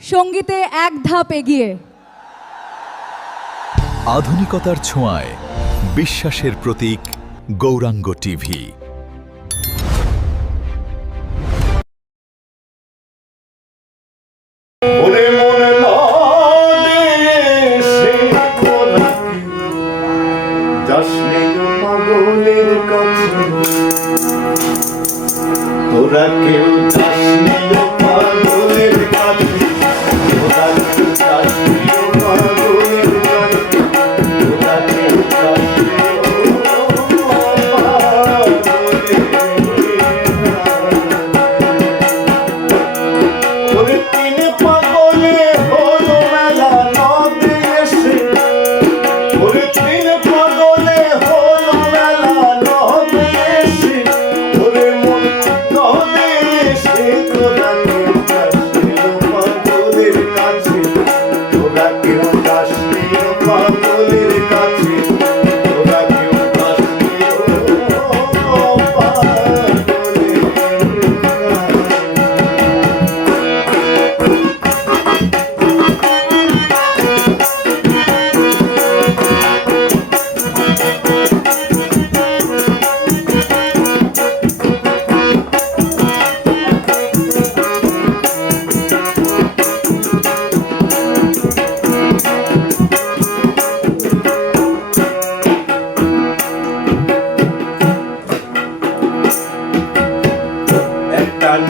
সঙ্গীতে এক ধাপ এগিয়ে। আধুনিকতার ছোঁয়ায় বিশ্বাসের প্রতীক গৌরাঙ্গ টিভি। তোরা কেউ যাসনি পাগলের কাছে, তোরা কেউ যাসনি পাগলের কাছে, তোরা কেউ যাসনি ওরে তিন পাগলে হলো মেলা নদে এসে, ওরে তিন পাগলে হলো মেলা নদে এসে, ওরে মন নদে এসে তোরা কেউ যাসনি পাগলের কাছে, তোরা কেউ যাসনি পাগলের কাছে, তোরা কেউ যাসনি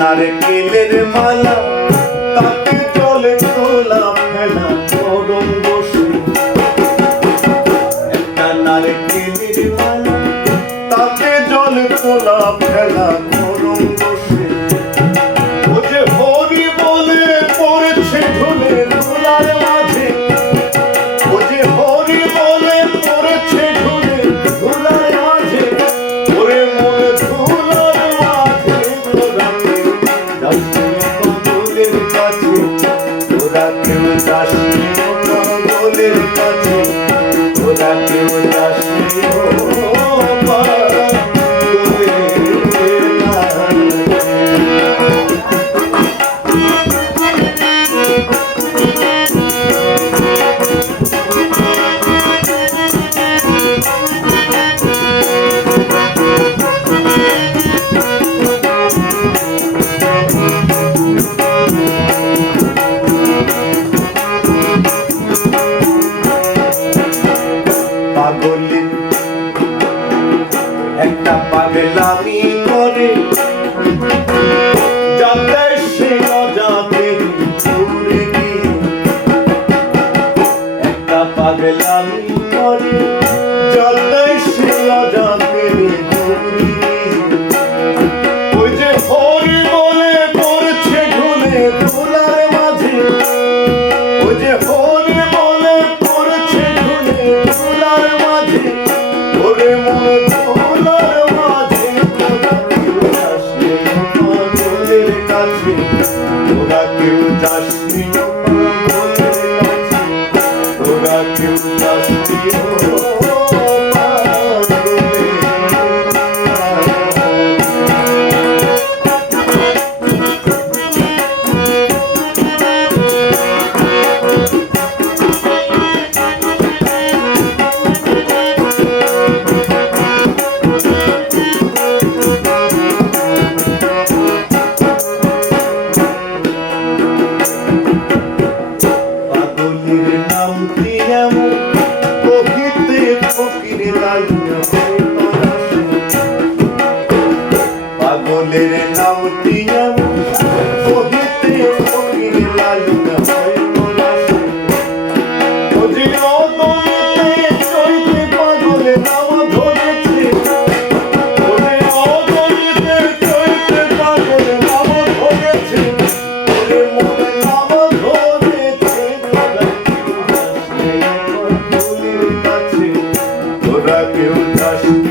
নারকেলের মালা তাতে চলে তোলা ফেলা গরম বসে, একটা নারকেলের মালা তাতে জলে তোলা ফেলা গরম বসে, ও যে হরি বলে পড়েছে ঢুলে ধুলার মাঝে, ও যে হরি বলে পড়েছে ঢুলে ধুলার মাঝে, ওরে মনে ধুলার মাঝে তোরা পাগলের কাছে, তোরা কেউ যাসনি পাগলের কাছে, তোরা কেউ যাসনি পাগলের পাগলের একটা পাগলামি করে যাতে সে অজাতে ঘুরে গিয়ে, একটা পাগলামি করে যাতে সে অজাতে ঘুরে গিয়ে, ওই যে হরি বলে পড়ছে ঢুলে ধুলার মাঝে, ওই যে হরি বলে পড়ছে ঢুলে ধুলার মাঝে, ওরে মনে ধুলার মাঝে তোরা কেউ যাসনি পাগলের কাছে, তোরা কেউ যাসনি পাগলের কাছে, তোরা কেউ যাসনি পাগলের নামটি এমন কহিতে ফকির লাইয়া পরাশে, পাগলের নামটি এমন কহিতে ফকির লাইয়া পরাশে, ও যে অদমিতে চৈতে পাগলে নাম ধরেছে, ও যে অদমিতে চৈতে পাগলে নাম ধরেছে, ওরে মনে নাম ধরেছে, তোরা কেউ যাসনি